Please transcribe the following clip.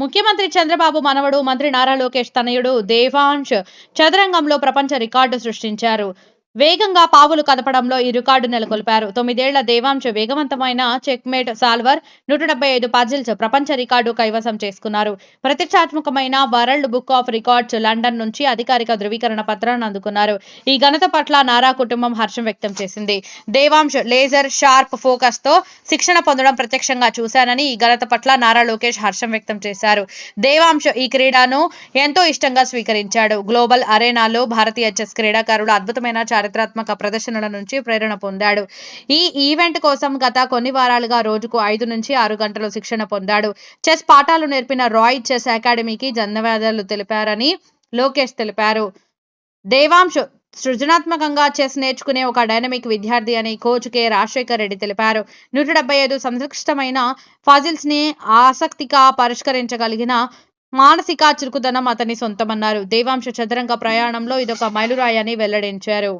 ముఖ్యమంత్రి చంద్రబాబు మనవడు మంత్రి నారా లోకేష్ తనయుడు దేవాంశ్ చదరంగంలో ప్రపంచ రికార్డు సృష్టించారు. వేగంగా పావులు కదపడంలో ఈ రికార్డు నెలకొల్పారు. 9 ఏళ్ల దేవాంశ్ వేగవంతమైన చెక్మేట్ సాల్వర్ 175 పజిల్స్ ప్రపంచ రికార్డు కైవసం చేసుకున్నారు. ప్రతిష్టాత్మకమైన world book of records London నుంచి అధికారిక ధృవీకరణ పత్రాన్ని అందుకున్నారు. ఈ ఘనత పట్ల నారా కుటుంబం హర్షం వ్యక్తం చేసింది. దేవాంశ్ లేజర్ షార్ప్ ఫోకస్ తో శిక్షణ పొందడం ప్రత్యక్షంగా చూశానని ఈ ఘనత పట్ల నారా లోకేష్ హర్షం వ్యక్తం చేశారు. దేవాంశ్ ఈ క్రీడను ఎంతో ఇష్టంగా స్వీకరించాడు. గ్లోబల్ అరేనాలో భారతీయ చెస్ క్రీడాకారులు అద్భుతమైన చారిత్రాత్మక ప్రదర్శనల నుంచి ప్రేరణ పొందాడు. ఈ ఈవెంట్ కోసం గత కొన్ని వారాలుగా రోజుకు 5 నుంచి 6 గంటలు శిక్షణ పొందాడు. చెస్ పాఠాలు నేర్పిన రాయ్ చెస్ అకాడమీకి ధన్యవాదాలు తెలిపారని లోకేష్ తెలిపారు. దేవాంశ్ సృజనాత్మకంగా చెస్ నేర్చుకునే ఒక డైనమిక్ విద్యార్థి అని కోచ్ కె రాజశేఖర్ రెడ్డి తెలిపారు. 175 సంక్లిష్టమైన పజిల్స్ ని ఆసక్తిగా పరిష్కరించగలిగిన మానసిక చురుకుదనం అతని సొంతమన్నారు. దేవాంశ్ చదరంగ ప్రయాణంలో ఇదొక మైలురాయి అని వెల్లడించారు.